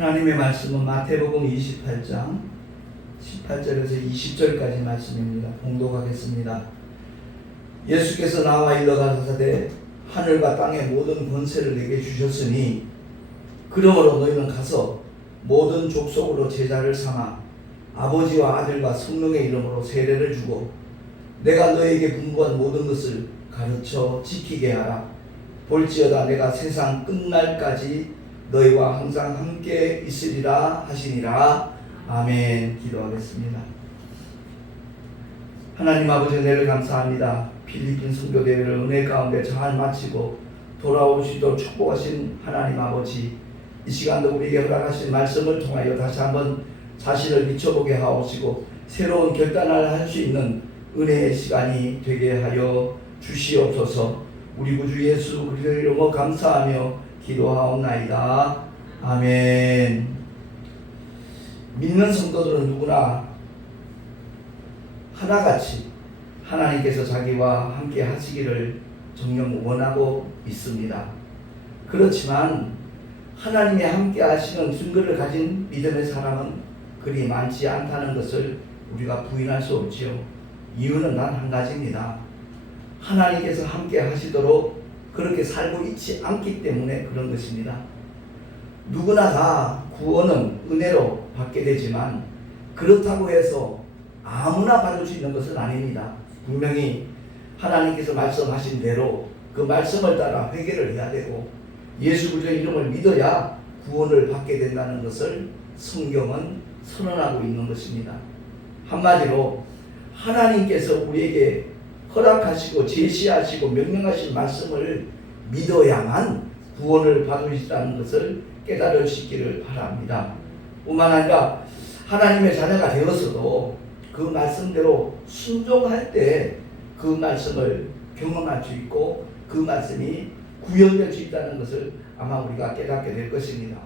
하나님의 말씀은 마태복음 28장 18절에서 20절까지 말씀입니다. 봉독하겠습니다. 예수께서 나와 일러 가라사대 하늘과 땅의 모든 권세를 내게 주셨으니 그러므로 너희는 가서 모든 족속으로 제자를 삼아 아버지와 아들과 성령의 이름으로 세례를 주고 내가 너희에게 분부한 모든 것을 가르쳐 지키게 하라. 볼지어다 내가 세상 끝날까지 너희와 항상 함께 있으리라 하시니라. 아멘. 기도하겠습니다. 하나님 아버지 은혜를 감사합니다. 필리핀 선교대회를 은혜 가운데 잘 마치고 돌아오시도록 축복하신 하나님 아버지, 이 시간도 우리에게 허락하신 말씀을 통하여 다시 한번 자신을 비춰보게 하옵시고 새로운 결단을 할 수 있는 은혜의 시간이 되게 하여 주시옵소서. 우리 구주 예수 그리스도의 이름으로 감사하며 기도하옵나이다. 아멘. 믿는 성도들은 누구나 하나같이 하나님께서 자기와 함께 하시기를 정녕 원하고 있습니다. 그렇지만 하나님이 함께 하시는 증거를 가진 믿음의 사람은 그리 많지 않다는 것을 우리가 부인할 수 없지요. 이유는 단 한 가지입니다. 하나님께서 함께 하시도록 그렇게 살고 있지 않기 때문에 그런 것입니다. 누구나 다 구원은 은혜로 받게 되지만 그렇다고 해서 아무나 받을 수 있는 것은 아닙니다. 분명히 하나님께서 말씀하신 대로 그 말씀을 따라 회개를 해야 되고 예수 그리스도의 이름을 믿어야 구원을 받게 된다는 것을 성경은 선언하고 있는 것입니다. 한마디로 하나님께서 우리에게 허락하시고 제시하시고 명령하신 말씀을 믿어야만 구원을 받을 수 있다는 것을 깨달으시기를 바랍니다. 뿐만 아니라 하나님의 자녀가 되어서도 그 말씀대로 순종할 때 그 말씀을 경험할 수 있고 그 말씀이 구현될 수 있다는 것을 아마 우리가 깨닫게 될 것입니다.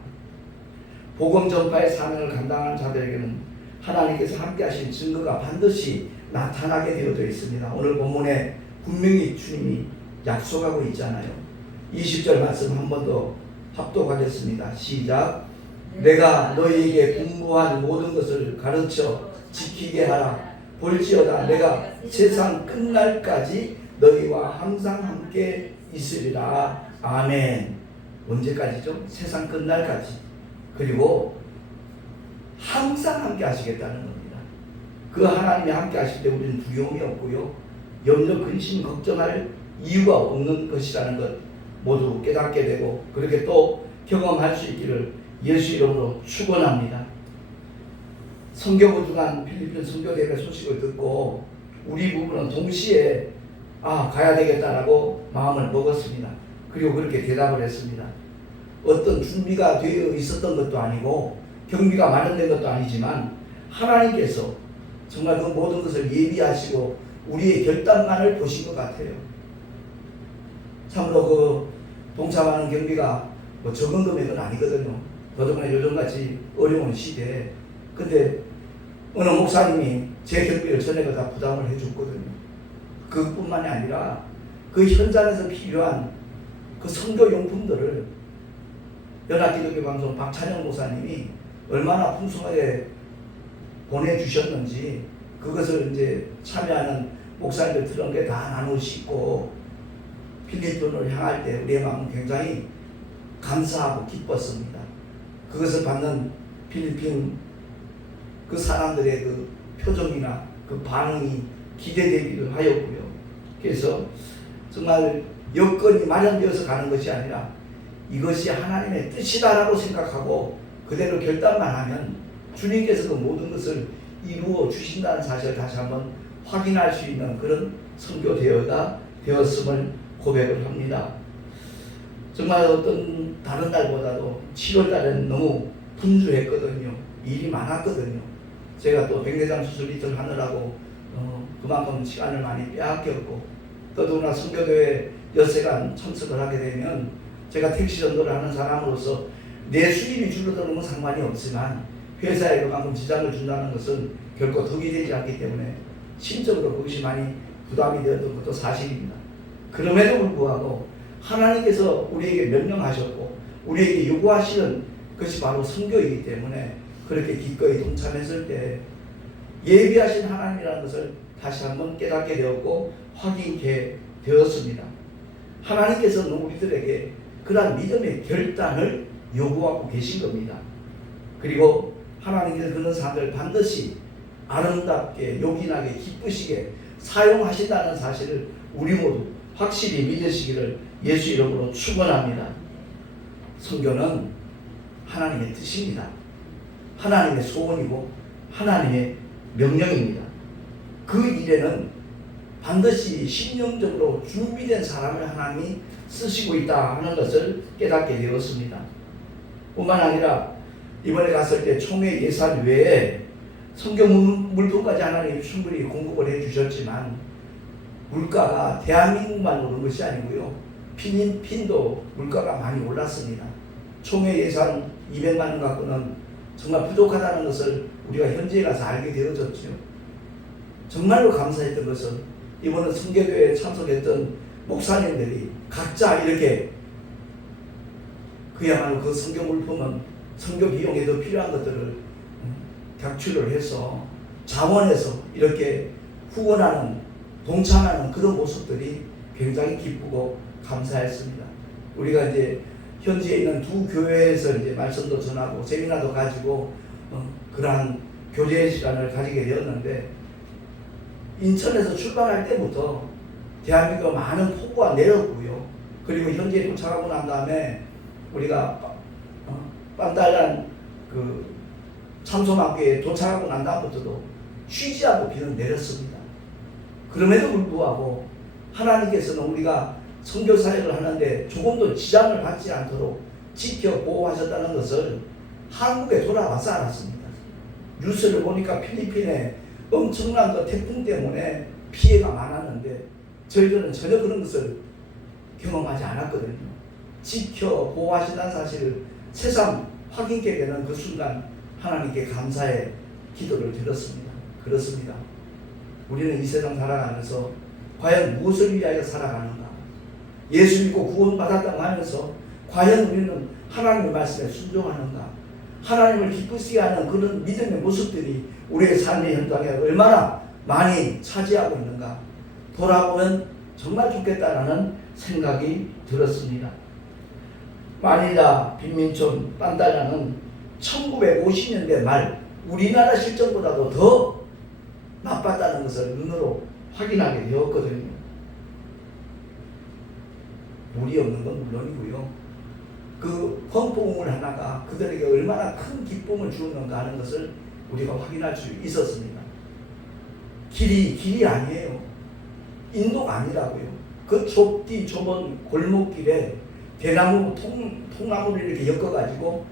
복음 전파의 사명을 감당하는 자들에게는 하나님께서 함께 하신 증거가 반드시 나타나게 되어져 있습니다. 오늘 본문에 분명히 주님이 약속하고 있잖아요. 20절 말씀 한 번 더 합독하겠습니다. 시작. 내가 너희에게 분부한 모든 것을 가르쳐 지키게 하라. 볼지어다 내가 세상 끝날까지 너희와 항상 함께 있으리라. 아멘. 언제까지죠? 세상 끝날까지. 그리고 항상 함께 하시겠다는 겁니다. 그 하나님이 함께 하실 때 우리는 두려움이 없고요, 염려, 근심, 걱정할 이유가 없는 것이라는 것 모두 깨닫게 되고 그렇게 또 경험할 수 있기를 예수 이름으로 축원합니다. 선교 중간 필리핀 선교대회 소식을 듣고 우리 부부는 동시에 가야 되겠다라고 마음을 먹었습니다. 그리고 그렇게 대답을 했습니다. 어떤 준비가 되어 있었던 것도 아니고 경비가 마련된 것도 아니지만 하나님께서 정말 그 모든 것을 예비하시고 우리의 결단만을 보신 것 같아요. 참으로 그 동참하는 경비가 적은 금액은 아니거든요. 더더구나 요즘같이 어려운 시대에. 근데 어느 목사님이 제 경비를 전에가 다 부담을 해줬거든요. 그뿐만이 아니라 그 현장에서 필요한 그 선교용품들을 연합기독교방송 박찬영 목사님이 얼마나 풍성하게 보내주셨는지 그것을 이제 참여하는 목사님들 들은 게 다 나누시고 필리핀을 향할 때 우리의 마음은 굉장히 감사하고 기뻤습니다. 그것을 받는 필리핀 그 사람들의 그 표정이나 그 반응이 기대되기도 하였고요. 그래서 정말 여건이 마련되어서 가는 것이 아니라 이것이 하나님의 뜻이다라고 생각하고 그대로 결단만 하면 주님께서 그 모든 것을 이루어 주신다는 사실을 다시 한번 확인할 수 있는 그런 선교대회가 되었음을 고백을 합니다. 정말 어떤 다른 달보다도 7월 달에는 너무 분주했거든요. 일이 많았거든요. 제가 또 백내장 수술 이틀 하느라고 그만큼 시간을 많이 빼앗겼고 더더구나 선교대회 엿새간 참석을 하게 되면 제가 택시 전도를 하는 사람으로서 내 수입이 줄어드는 건 상관이 없지만 회사에 그만큼 지장을 준다는 것은 결코 덕이 되지 않기 때문에 심적으로 그것이 많이 부담이 되었던 것도 사실입니다. 그럼에도 불구하고 하나님께서 우리에게 명령하셨고 우리에게 요구하시는 그것이 바로 선교이기 때문에 그렇게 기꺼이 동참했을 때 예비하신 하나님이라는 것을 다시 한번 깨닫게 되었고 확인케 되었습니다. 하나님께서는 우리들에게 그러한 믿음의 결단을 요구하고 계신 겁니다. 그리고 하나님께서 그런 사람들을 반드시 아름답게 요긴하게 기쁘시게 사용하신다는 사실을 우리 모두 확실히 믿으시기를 예수 이름으로 축원합니다. 선교는 하나님의 뜻입니다. 하나님의 소원이고 하나님의 명령입니다. 그 일에는 반드시 심령적으로 준비된 사람을 하나님이 쓰시고 있다 하는 것을 깨닫게 되었습니다. 뿐만 아니라 이번에 갔을 때 총회 예산 외에 선교 물품까지 하나님이 충분히 공급을 해주셨지만 물가가 대한민국만 오른 것이 아니고요. 필리핀도 물가가 많이 올랐습니다. 총회 예산 200만 원 갖고는 정말 부족하다는 것을 우리가 현지에 가서 알게 되어졌죠. 정말로 감사했던 것은 이번에 선교교회에 참석했던 목사님들이 각자 이렇게 그야말로 그 선교 물품은 선교 비용에 더 필요한 것들을 격추를 해서 자원해서 이렇게 후원하는 동참하는 그런 모습들이 굉장히 기쁘고 감사했습니다. 우리가 이제 현지에 있는 두 교회에서 이제 말씀도 전하고 세미나도 가지고 그러한 교제 시간을 가지게 되었는데 인천에서 출발할 때부터 대한민국 많은 폭우가 내렸고요. 그리고 현지에 도착하고 난 다음에 우리가 빤달란 그 참소망교에 도착하고 난 다음부터도 쉬지 않고 비는 내렸습니다. 그럼에도 불구하고 하나님께서는 우리가 선교 사역을 하는데 조금도 지장을 받지 않도록 지켜 보호하셨다는 것을 한국에 돌아와서 알았습니다. 뉴스를 보니까 필리핀에 엄청난 그 태풍 때문에 피해가 많았는데 저희들은 전혀 그런 것을 경험하지 않았거든요. 지켜 보호하신다는 사실을 새삼 확인케 되는 그 순간 하나님께 감사의 기도를 드렸습니다. 그렇습니다. 우리는 이 세상 살아가면서 과연 무엇을 위하여 살아가는가? 예수 믿고 구원받았다고 하면서 과연 우리는 하나님의 말씀에 순종하는가? 하나님을 기쁘시게 하는 그런 믿음의 모습들이 우리의 삶의 현장에 얼마나 많이 차지하고 있는가? 돌아보면 정말 좋겠다라는 생각이 들었습니다. 마닐라 빈민촌 빤달라는 1950년대 말 우리나라 실정보다도 더 나빴다는 것을 눈으로 확인하게 되었거든요. 물이 없는 건 물론이고요. 그 펌프물 하나가 그들에게 얼마나 큰 기쁨을 주었는가 하는 것을 우리가 확인할 수 있었습니다. 길이 아니에요. 인도가 아니라고요. 그 좁은 골목길에 대나무 통나무를 이렇게 엮어가지고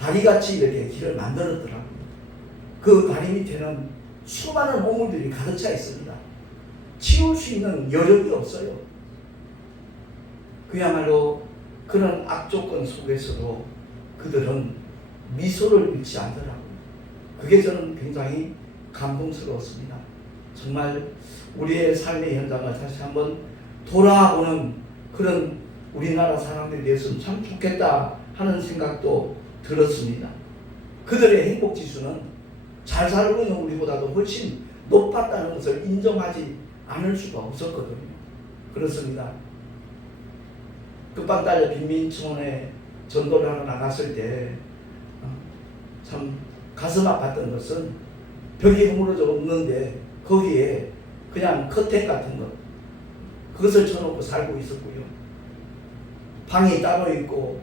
다리같이 이렇게 길을 만들었더라고요. 그 다리 밑에는 수많은 오물들이 가득 차 있습니다. 치울 수 있는 여력이 없어요. 그야말로 그런 악조건 속에서도 그들은 미소를 잃지 않더라고요. 그게 저는 굉장히 감동스러웠습니다. 정말 우리의 삶의 현장을 다시 한번 돌아보는 그런 우리나라 사람들에 대해서는 참 좋겠다 하는 생각도 들었습니다. 그들의 행복지수는 잘 살고 있는 우리보다도 훨씬 높았다는 것을 인정하지 않을 수가 없었거든요. 그렇습니다. 끝방달려 빈민촌에 전도를 하러 나갔을 때 참 가슴 아팠던 것은 벽이 허물어져 없는데 거기에 그냥 커튼 같은 것 그것을 쳐놓고 살고 있었고요. 방이 따로 있고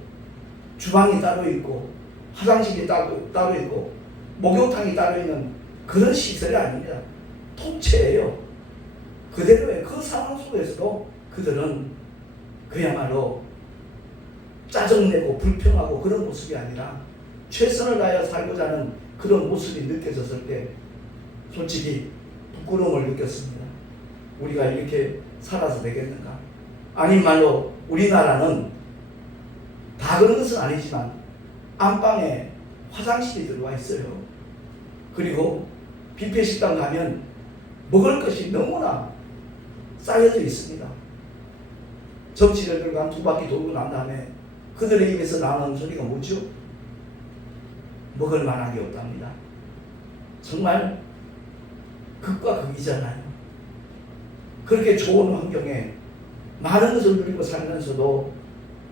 주방이 따로 있고 화장실이 따로 있고 목욕탕이 따로 있는 그런 시설이 아닙니다. 통째예요. 그대로의 그 상황 속에서도 그들은 그야말로 짜증내고 불평하고 그런 모습이 아니라 최선을 다하여 살고자 하는 그런 모습이 느껴졌을 때 솔직히 부끄러움을 느꼈습니다. 우리가 이렇게 살아서 되겠는가? 아닌 말로 우리나라는 다 그런 것은 아니지만 안방에 화장실이 들어와 있어요. 그리고 뷔페 식당 가면 먹을 것이 너무나 쌓여져 있습니다. 접시를 들고 한 두 바퀴 돌고 난 다음에 그들의 입에서 나오는 소리가 뭐죠? 먹을 만한 게 없답니다. 정말 극과 극이잖아요. 그렇게 좋은 환경에 많은 것을 누리고 살면서도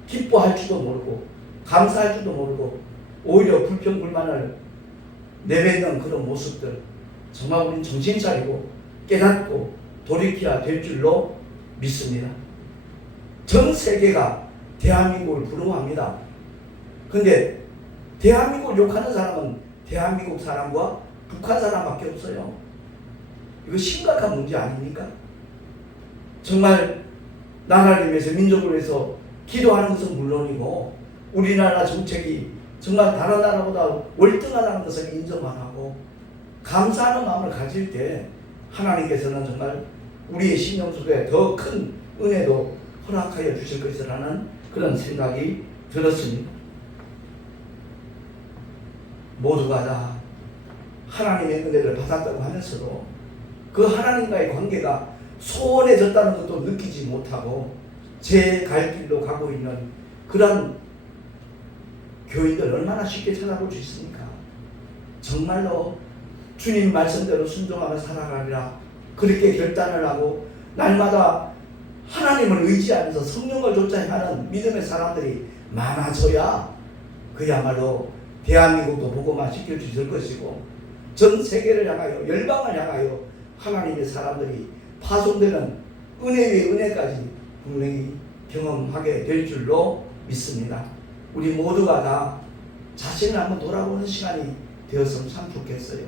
기뻐할 줄도 모르고 감사할 줄도 모르고 오히려 불평불만을 내뱉는 그런 모습들, 정말 우리는 정신 차리고 깨닫고 돌이켜야 될 줄로 믿습니다. 전 세계가 대한민국을 부러워합니다. 근데 대한민국을 욕하는 사람은 대한민국 사람과 북한 사람밖에 없어요. 이거 심각한 문제 아닙니까? 정말 나라를 위해서, 민족을 위해서 기도하는 것은 물론이고 우리나라 정책이 정말 다른 나라보다 월등하다는 것을 인정만 하고 감사하는 마음을 가질 때 하나님께서는 정말 우리의 심령 속에 더 큰 은혜도 허락하여 주실 것이라는 그런 생각이 들었습니다. 모두가 다 하나님의 은혜를 받았다고 하면서도 그 하나님과의 관계가 소원해졌다는 것도 느끼지 못하고 제 갈 길로 가고 있는 그런 교인들 얼마나 쉽게 찾아볼 수 있습니까? 정말로 주님 말씀대로 순종하며 살아가리라 그렇게 결단을 하고 날마다 하나님을 의지하면서 성령을 좇아 행하는 믿음의 사람들이 많아져야 그야말로 대한민국도 복음화 시킬 수 있을 것이고 전 세계를 향하여 열방을 향하여 하나님의 사람들이 파송되는 은혜 위의 은혜까지 분명히 경험하게 될 줄로 믿습니다. 우리 모두가 다 자신을 한번 돌아보는 시간이 되었으면 참 좋겠어요.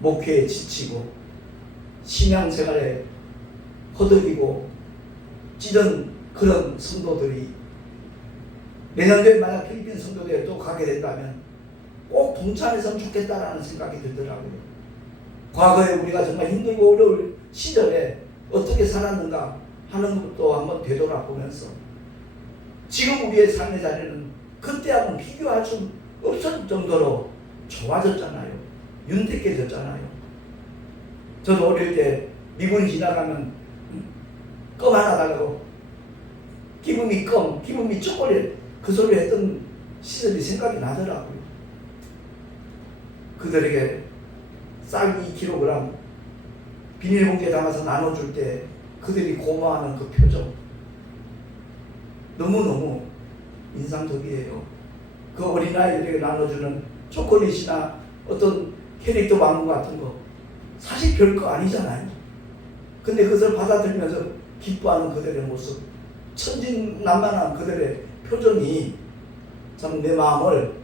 목회에 지치고 신앙생활에 허덕이고 찌든 그런 성도들이 내년도에 만약 필리핀 성도대회에 또 가게 된다면 꼭 동참했으면 좋겠다라는 생각이 들더라고요. 과거에 우리가 정말 힘들고 어려울 시절에 어떻게 살았는가 하는 것도 한번 되돌아보면서 지금 우리의 삶의 자리는 그때하고는 비교할 수 없을 정도로 좋아졌잖아요. 윤택해졌잖아요. 저도 어릴 때 미군이 지나가면 껌 하나 달라고 기분이 껌, 기분이 초콜릿 그 소리 했던 시절이 생각이 나더라고요. 그들에게 쌀 2kg 비닐봉지에 담아서 나눠줄 때 그들이 고마워하는 그 표정 너무너무 인상적이에요. 그 어린아이들에게 나눠주는 초콜릿이나 어떤 캐릭터 왕국 같은 거 사실 별거 아니잖아요. 근데 그것을 받아들이면서 기뻐하는 그들의 모습, 천진난만한 그들의 표정이 참 내 마음을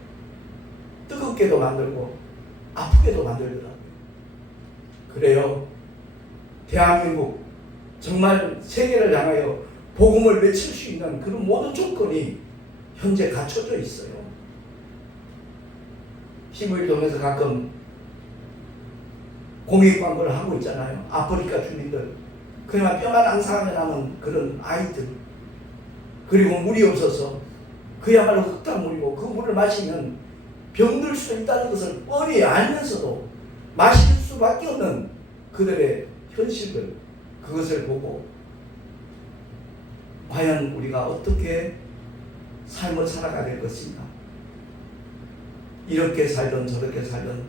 뜨겁게도 만들고 아프게도 만들더라고요. 그래요. 대한민국 정말 세계를 향하여 복음을 외칠 수 있는 그런 모든 조건이 현재 갖춰져 있어요. 15일동에서 가끔 공익 광고를 하고 있잖아요. 아프리카 주민들 그냥 뼈만 앙상하게 남은 그런 아이들, 그리고 물이 없어서 그야말로 흙탕물이고 그 물을 마시면 병들 수 있다는 것을 뻔히 알면서도 마실 수밖에 없는 그들의 현실들, 그것을 보고 과연 우리가 어떻게 삶을 살아가야 될 것인가. 이렇게 살든 저렇게 살든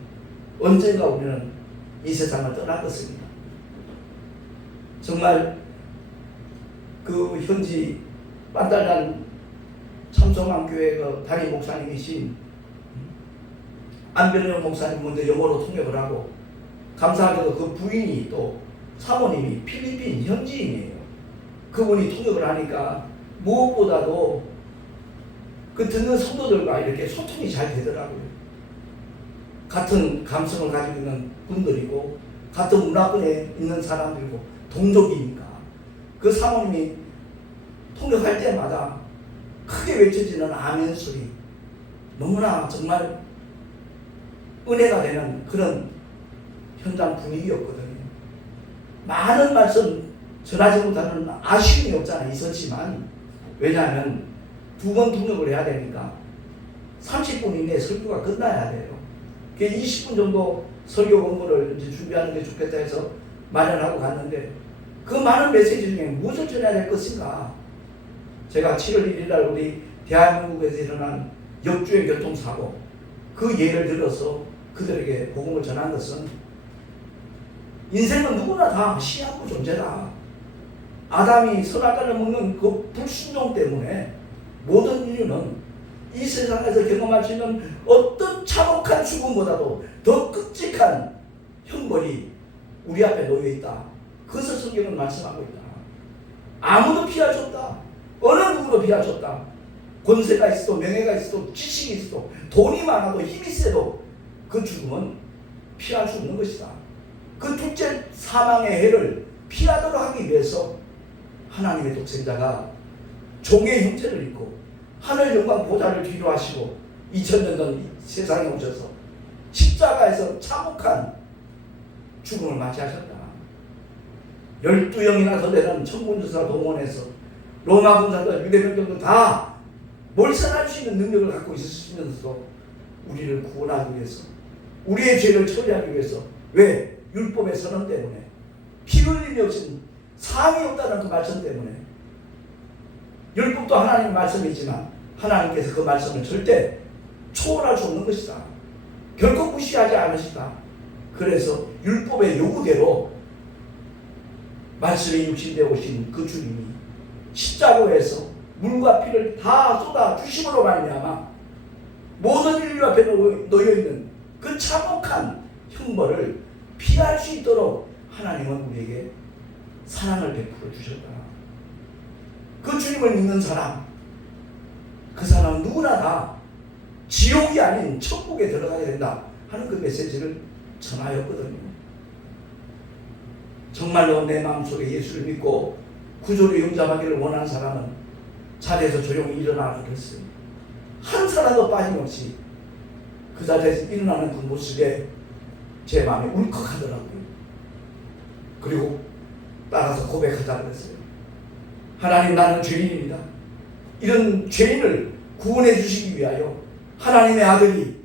언젠가 우리는 이 세상을 떠날 것입니다. 정말 그 현지 빤달란 참성암교회 그 담임 목사님이신 안병영 목사님 먼저 영어로 통역을 하고, 감사하게도 그 부인이 또 사모님이 필리핀 현지인이에요. 그분이 통역을 하니까 무엇보다도 그 듣는 성도들과 이렇게 소통이 잘 되더라고요. 같은 감성을 가지고 있는 분들이고 같은 문화권에 있는 사람들이고 동족이니까 그 사모님이 통역할 때마다 크게 외쳐지는 아멘 소리, 너무나 정말 은혜가 되는 그런 현장 분위기였거든요. 많은 말씀 전하지 못하는 아쉬움이 없잖아 있었지만, 왜냐하면 2번 통역을 해야 되니까 30분 이내에 설교가 끝나야 돼요. 20분 정도 설교 원고를 이제 준비하는 게 좋겠다 해서 마련하고 갔는데, 그 많은 메시지 중에 무엇을 전해야 될 것인가. 제가 7월 1일 날 우리 대한민국에서 일어난 역주행 교통사고 그 예를 들어서 그들에게 복음을 전한 것은 인생은 누구나 다 시한부 존재다. 아담이 선악과를 먹는 그 불순종 때문에 모든 인류는 이 세상에서 경험할 수 있는 어떤 참혹한 죽음보다도 더 끔찍한 형벌이 우리 앞에 놓여 있다. 그것을 성경은 말씀하고 있다. 아무도 피할 수 없다. 어느 누구도 피할 수 없다. 권세가 있어도 명예가 있어도 지식이 있어도 돈이 많아도 힘이 세도 그 죽음은 피할 수 없는 것이다. 그 둘째 사망의 해를 피하도록 하기 위해서 하나님의 독생자가 종의 형체를 입고 하늘 영광 보좌를 뒤로 하시고 2000년 전 세상에 오셔서 십자가에서 참혹한 죽음을 맞이하셨다. 12영이나 더 되는 천군주사 동원해서 로마 군사들 유대병들도 다 몰살할 수 있는 능력을 갖고 있으시면서도 우리를 구원하기 위해서 우리의 죄를 처리하기 위해서 왜? 율법의 선언 때문에 피 흘림이 없인 사함이 없다는 그 말씀 때문에 율법도 하나님의 말씀이지만 하나님께서 그 말씀을 절대 초월할 수 없는 것이다. 결코 무시하지 않으시다. 그래서 율법의 요구대로 말씀이 육신되어 오신 그 주님이 십자가에서 물과 피를 다 쏟아 주심으로 말미암아 모든 인류 앞에 놓여있는 그 참혹한 형벌을 피할 수 있도록 하나님은 우리에게 사랑을 베풀어 주셨다. 그 주님을 믿는 사람, 그 사람은 누구나 다 지옥이 아닌 천국에 들어가야 된다 하는 그 메시지를 전하였거든요. 정말로 내 마음속에 예수를 믿고 구주로 영접하기를 원하는 사람은 자리에서 조용히 일어나라 그랬어요. 한 사람도 빠짐없이 그 자리에서 일어나는 그 모습에 제 마음이 울컥하더라고요. 그리고 따라서 고백하자 그랬어요. 하나님, 나는 죄인입니다. 이런 죄인을 구원해 주시기 위하여 하나님의 아들이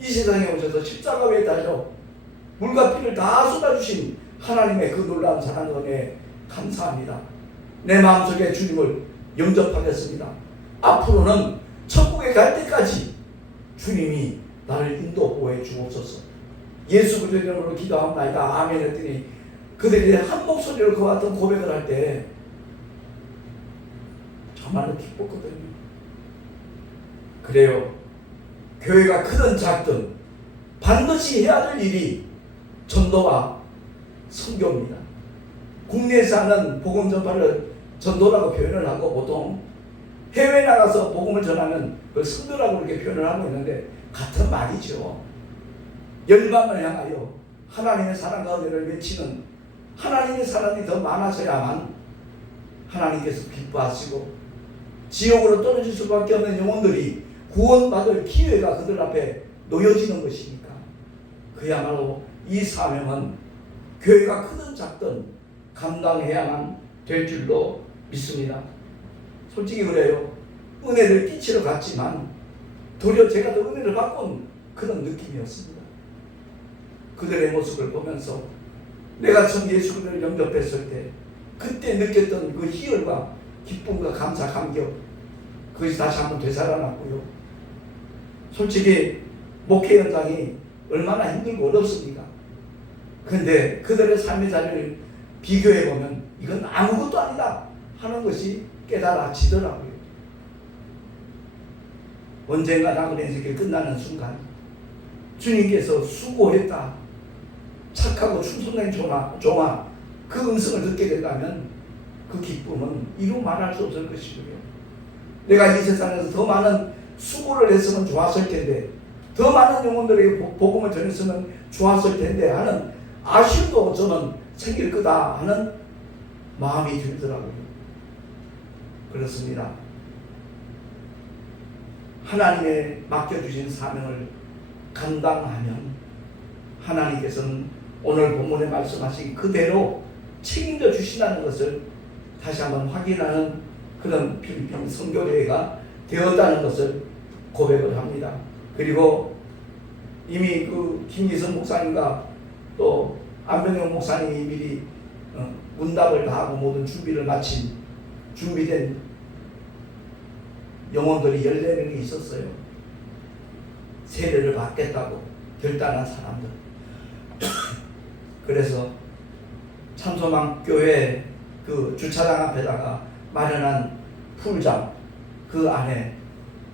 이 세상에 오셔서 십자가에 달려 물과 피를 다 쏟아주신 하나님의 그 놀라운 사랑 은혜에 감사합니다. 내 마음속에 주님을 영접하겠습니다. 앞으로는 천국에 갈 때까지 주님이 나를 인도 보호해 주옵소서. 예수 그리스도 이름으로 기도합니다. 아멘 했더니 그들이 한 목소리로 그와 같은 고백을 할 때 정말로 기뻤거든요. 그래요. 교회가 크든 작든 반드시 해야 될 일이 전도와 선교입니다. 국내에서 하는 복음 전파를 전도라고 표현을 하고 보통 해외에 나가서 복음을 전하면 그걸 선교라고 이렇게 표현을 하고 있는데 같은 말이죠. 열방을 향하여 하나님의 사랑과 은혜를 외치는 하나님의 사랑이 더 많아져야만 하나님께서 기뻐하시고 지옥으로 떨어질 수밖에 없는 영혼들이 구원받을 기회가 그들 앞에 놓여지는 것이니까 그야말로 이 사명은 교회가 크든 작든 감당해야만 될 줄로 믿습니다. 솔직히 그래요. 은혜를 끼치러 갔지만 도리어 제가 더 은혜를 받은 그런 느낌이었습니다. 그들의 모습을 보면서 내가 처음 예수 그리스도를 영접했을 때 그때 느꼈던 그 희열과 기쁨과 감사, 감격 그것이 다시 한번 되살아났고요. 솔직히 목회 현장이 얼마나 힘들고 어렵습니까? 그런데 그들의 삶의 자리를 비교해보면 이건 아무것도 아니다 하는 것이 깨달아지더라고요. 언젠가 나그네 인생이 끝나는 순간 주님께서 수고했다, 착하고 충성된 종아 그 음성을 듣게 된다면 그 기쁨은 이루 말할 수 없을 것이고요. 내가 이 세상에서 더 많은 수고를 했으면 좋았을 텐데 더 많은 영혼들에게 복음을 전했으면 좋았을 텐데 하는 아쉬움도 저는 생길 거다 하는 마음이 들더라고요. 그렇습니다. 하나님의 맡겨주신 사명을 감당하면 하나님께서는 오늘 본문에 말씀하신 그대로 책임져 주신다는 것을 다시 한번 확인하는 그런 필리핀 선교대회가 되었다는 것을 고백을 합니다. 그리고 이미 그 김기성 목사님과 또 안병영 목사님이 미리 문답을 다 하고 모든 준비를 마친 준비된 영혼들이 14명이 있었어요. 세례를 받겠다고 결단한 사람들. 그래서 참소망 교회 그 주차장 앞에다가 마련한 풀장 그 안에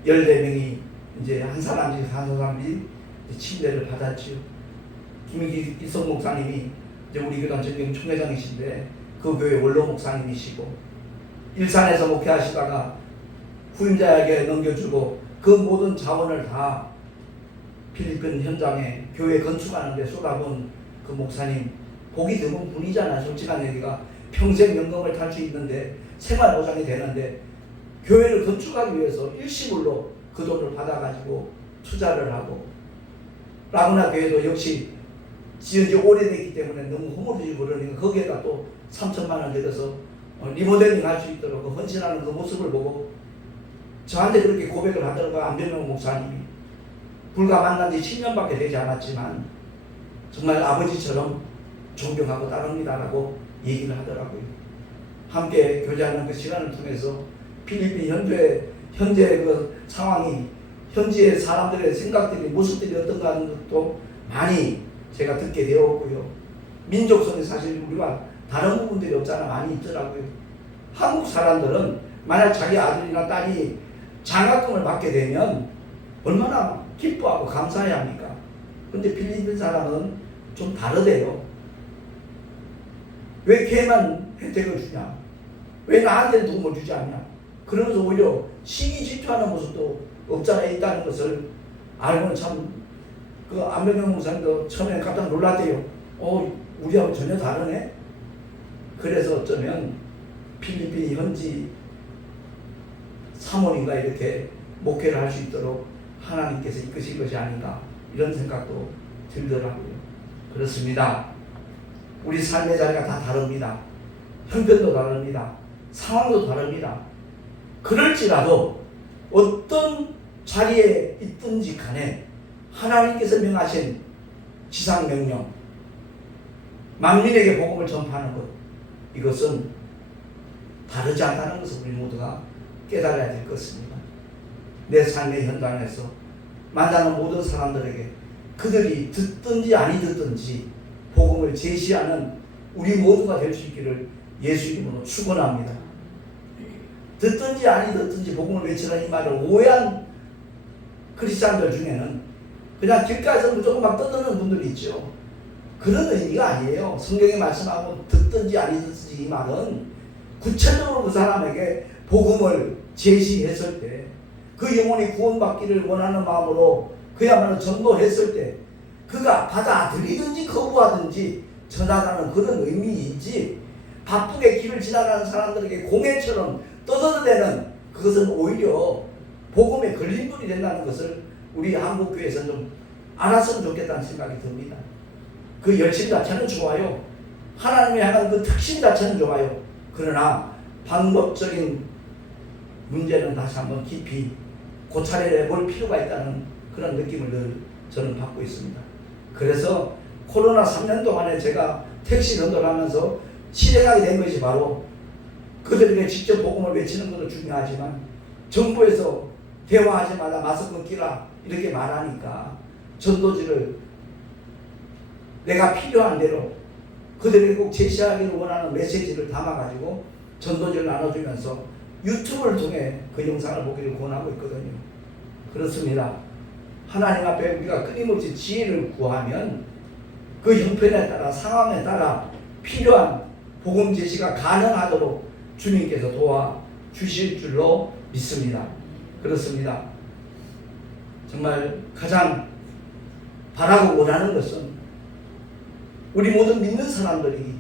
14명이 이제 한 사람씩 침례를 받았지요. 김기성 목사님이 이제 우리 교단 전경 총회장이신데 그 교회 원로 목사님이시고 일산에서 목회하시다가 후임자에게 넘겨주고 그 모든 자원을 다 필리핀 현장에 교회 건축하는 데 쏟아부은 그 목사님 복이 드문 분이잖아요. 솔직한 얘기가 평생 연금을 탈 수 있는데 생활 보장이 되는데 교회를 건축하기 위해서 일시불로 그 돈을 받아가지고 투자를 하고 라구나 교회도 역시 지은 지 오래됐기 때문에 너무 허물어지고 그러니까 거기에다 또 3천만 원 들여서 리모델링 할 수 있도록 그 헌신하는 그 모습을 보고 저한테 그렇게 고백을 하더라고요. 안병명 목사님이. 불과 만난 지 10년밖에 되지 않았지만 정말 아버지처럼 존경하고 따릅니다라고 얘기를 하더라고요. 함께 교제하는 그 시간을 통해서 필리핀 현재 그 상황이 현지의 사람들의 생각들이 모습들이 어떤가 하는 것도 많이 제가 듣게 되었고요. 민족성이 사실 우리가 다른 부분들이 없잖아 많이 있더라고요. 한국 사람들은 만약 자기 아들이나 딸이 장학금을 받게 되면 얼마나 기뻐하고 감사해야 합니까? 근데 필리핀 사람은 좀 다르대요. 왜 걔만 혜택을 주냐? 왜 나한테는 도움을 주지 않냐? 그러면서 오히려 시기 질투하는 모습도 없잖아 있다는 것을 알고는 참 그 안병영 목사님도 처음에 깜짝 놀랐대요. 우리하고 전혀 다르네. 그래서 어쩌면 필리핀 현지 사모님과 이렇게 목회를 할 수 있도록 하나님께서 이끄신 것이 아닌가 이런 생각도 들더라고요. 그렇습니다. 우리 삶의 자리가 다 다릅니다. 형편도 다릅니다. 상황도 다릅니다. 그럴지라도 어떤 자리에 있든지 간에 하나님께서 명하신 지상명령 만민에게 복음을 전파하는 것 이것은 다르지 않다는 것을 우리 모두가 깨달아야 될 것입니다. 내 삶의 현장에서 만나는 모든 사람들에게 그들이 듣든지 아니 듣든지 복음을 제시하는 우리 모두가 될 수 있기를 예수 이름으로 축원합니다. 듣든지 아니 듣든지 복음을 외치는 이 말을 오해한 크리스찬들 중에는 그냥 길가에서 무조건 막 떠드는 분들이 있죠. 그런 의미가 아니에요. 성경에 말씀하고 듣든지 아니 듣든지 이 말은 구체적으로 그 사람에게 복음을 제시했을 때 그 영혼이 구원받기를 원하는 마음으로 그야말로 전도했을 때 그가 받아들이든지 거부하든지 전하라는 그런 의미이지 바쁘게 길을 지나가는 사람들에게 공예처럼 떠들어대는 그것은 오히려 복음의 걸림돌이 된다는 것을 우리 한국교회에서 좀 알았으면 좋겠다는 생각이 듭니다. 그 열심 자체는 좋아요. 하나님의 향한 그 특심 자체는 좋아요. 그러나 방법적인 문제는 다시 한번 깊이 고찰해 볼 필요가 있다는 그런 느낌을 늘 저는 받고 있습니다. 그래서 코로나 3년 동안에 제가 택시 전도를 하면서 실행하게 된 것이 바로 그들에게 직접 복음을 외치는 것도 중요하지만 정부에서 대화하자마자 마스크 끼라 이렇게 말하니까 전도지를 내가 필요한 대로 그들에게 꼭 제시하기를 원하는 메시지를 담아가지고 전도지를 나눠주면서 유튜브를 통해 그 영상을 보기를 권하고 있거든요. 그렇습니다. 하나님 앞에 우리가 끊임없이 지혜를 구하면 그 형편에 따라 상황에 따라 필요한 복음 제시가 가능하도록 주님께서 도와주실 줄로 믿습니다. 그렇습니다. 정말 가장 바라고 원하는 것은 우리 모든 믿는 사람들이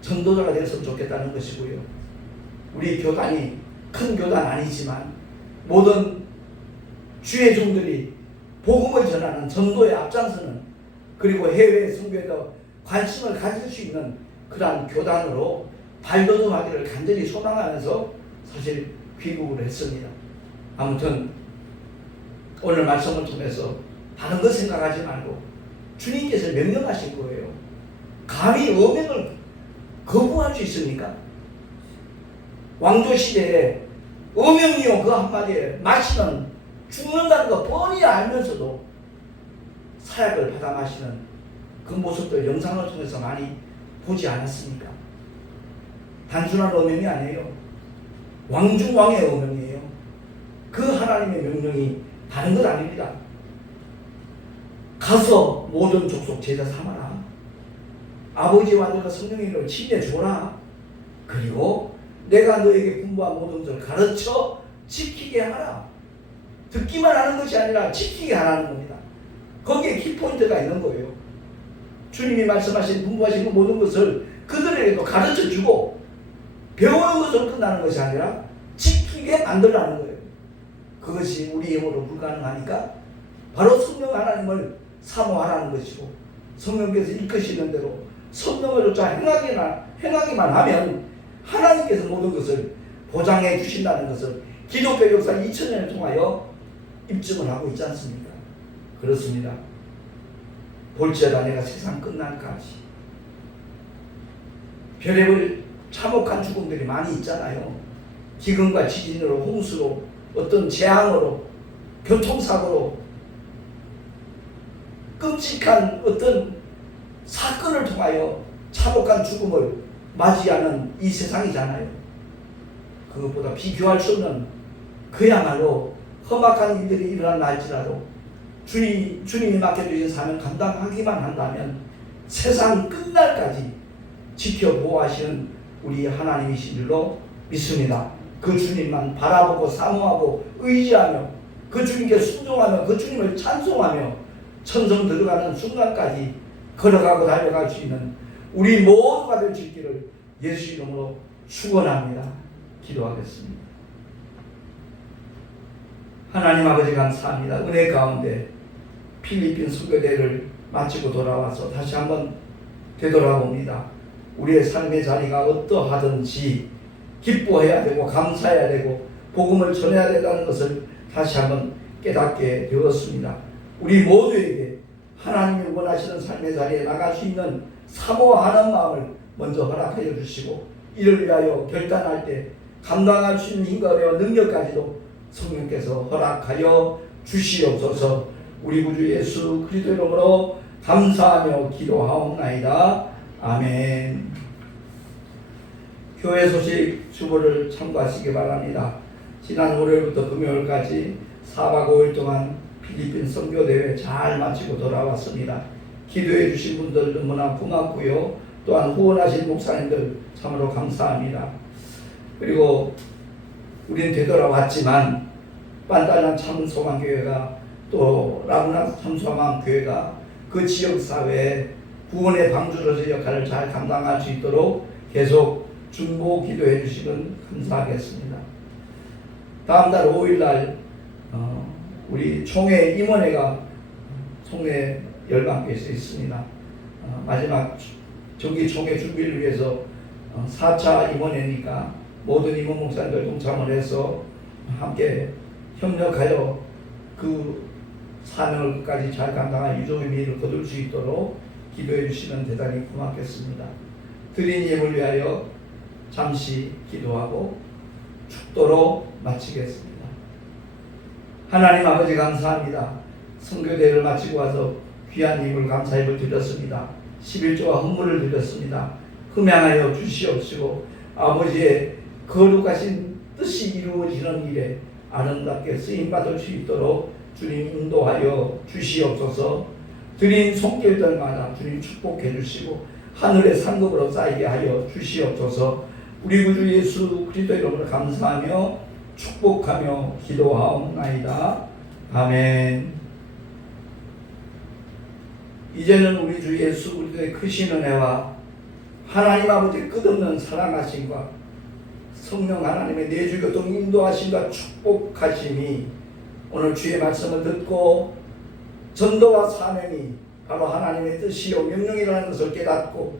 전도자가 되었으면 좋겠다는 것이고요. 우리 교단이 큰 교단 아니지만 모든 주의 종들이 복음을 전하는 전도에 앞장서는 그리고 해외 선교에도 관심을 가질 수 있는 그러한 교단으로 발돋움하기를 간절히 소망하면서 사실 귀국을 했습니다. 아무튼 오늘 말씀을 통해서 다른 것 생각하지 말고 주님께서 명령하신 거예요. 감히 어명을 거부할 수 있습니까? 왕조시대에 어명이요 그 한마디에 마시는 죽는다는 거 뻔히 알면서도 사약을 받아 마시는 그 모습들 영상을 통해서 많이 보지 않았습니까? 단순한 어명이 아니에요. 왕중왕의 어명이에요. 그 하나님의 명령이 다른 것 아닙니다. 가서 모든 족속 제자 삼아라. 아버지와 아들과 성령의 이름으로 침례 줘라. 그리고 내가 너에게 분부한 모든 것을 가르쳐 지키게 하라. 듣기만 하는 것이 아니라 지키게 하라는 겁니다. 거기에 키포인트가 있는 거예요. 주님이 말씀하신 분부하신 그 모든 것을 그들에게도 가르쳐 주고 배우는 것으로 끝나는 것이 아니라 지키게 만들라는 거예요. 그것이 우리 힘으로 불가능하니까 바로 성령 하나님을 사모하라는 것이고, 성령께서 이끄시는 대로 성령을 쫓아 행하기만 하면 하나님께서 모든 것을 보장해 주신다는 것을 기독교 역사 2000년을 통하여 입증을 하고 있지 않습니까? 그렇습니다. 볼지어다 내가 세상 끝날까지. 별의별 참혹한 죽음들이 많이 있잖아요. 기근과 지진으로, 홍수로, 어떤 재앙으로, 교통사고로, 끔찍한 어떤 사건을 통하여 참혹한 죽음을 맞이하는 이 세상이잖아요. 그것보다 비교할 수 없는 그야말로 험악한 일들이 일어난다 할지라도 주님이 맡겨주신 사명 감당하기만 한다면 세상 끝날까지 지켜보호하시는 우리 하나님이신 줄로 믿습니다. 그 주님만 바라보고 사모하고 의지하며 그 주님께 순종하며 그 주님을 찬송하며 천성 들어가는 순간까지 걸어가고 달려갈 수 있는 우리 모두가 될 수 있기를 예수 이름으로 축원합니다. 기도하겠습니다. 하나님 아버지 감사합니다. 은혜 가운데 필리핀 선교대를 마치고 돌아와서 다시 한번 되돌아봅니다. 우리의 삶의 자리가 어떠하든지 기뻐해야 되고 감사해야 되고 복음을 전해야 된다는 것을 다시 한번 깨닫게 되었습니다. 우리 모두에게 하나님이 원하시는 삶의 자리에 나갈 수 있는 사모하는 마음을 먼저 허락하여 주시고, 이를 위하여 결단할 때 감당할 수 있는 힘과 능력까지도 성령께서 허락하여 주시옵소서. 우리 구주 예수 그리스도 이름으로 감사하며 기도하옵나이다. 아멘. 교회 소식 주보를 참고하시기 바랍니다. 지난 월요일부터 금요일까지 4박 5일 동안 필리핀 선교대회 잘 마치고 돌아왔습니다. 기도해 주신 분들 너무나 고맙고요. 또한 후원하신 목사님들 참으로 감사합니다. 그리고 우리는 되돌아왔지만 빤따난 참소망교회가 또 라구나 참소망교회가 그 지역사회에 구원의 방주로서 역할을 잘 감당할 수 있도록 계속 중보 기도해 주시면 감사하겠습니다. 다음 달 5일날 우리 총회 임원회가 총회 열방교회에서 있습니다. 마지막 정기 총회 준비를 위해서 4차 임원회니까 모든 임원 목사님들 동참을 해서 함께 협력하여 그 사명을 끝까지 잘 감당한 유종의 미를 거둘 수 있도록 기도해 주시면 대단히 고맙겠습니다. 드린 예물 위하여 잠시 기도하고 축도로 마치겠습니다. 하나님 아버지 감사합니다. 선교대회를 마치고 와서 귀한 예물 감사예물 드렸습니다. 11조와 헌물을 드렸습니다. 흠양하여 주시옵시고 아버지의 거룩하신 뜻이 이루어지는 일에 아름답게 쓰임받을 수 있도록 주님 인도하여 주시옵소서. 드린 손길들마다 주님 축복해 주시고 하늘의 상급으로 쌓이게 하여 주시옵소서. 우리 구주 예수 그리스도 이름으로 감사하며 축복하며 기도하옵나이다. 아멘. 이제는 우리 주 예수 그리스도의 크신 은혜와 하나님 아버지의 끝없는 사랑하심과 성령 하나님의 내주교통 인도하심과 축복하심이 오늘 주의 말씀을 듣고 전도와 사명이 바로 하나님의 뜻이요 명령이라는 것을 깨닫고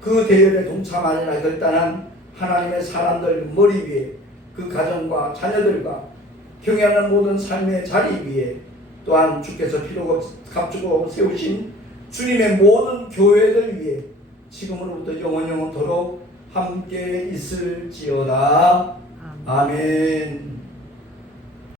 그 대열에 동참하리라 결단한 하나님의 사람들 머리 위에 그 가정과 자녀들과 경영하는 모든 삶의 자리 위에 또한 주께서 필요고 값주고 세우신 주님의 모든 교회들 위에 지금으로부터 영원토록 함께 있을지어다. 아멘.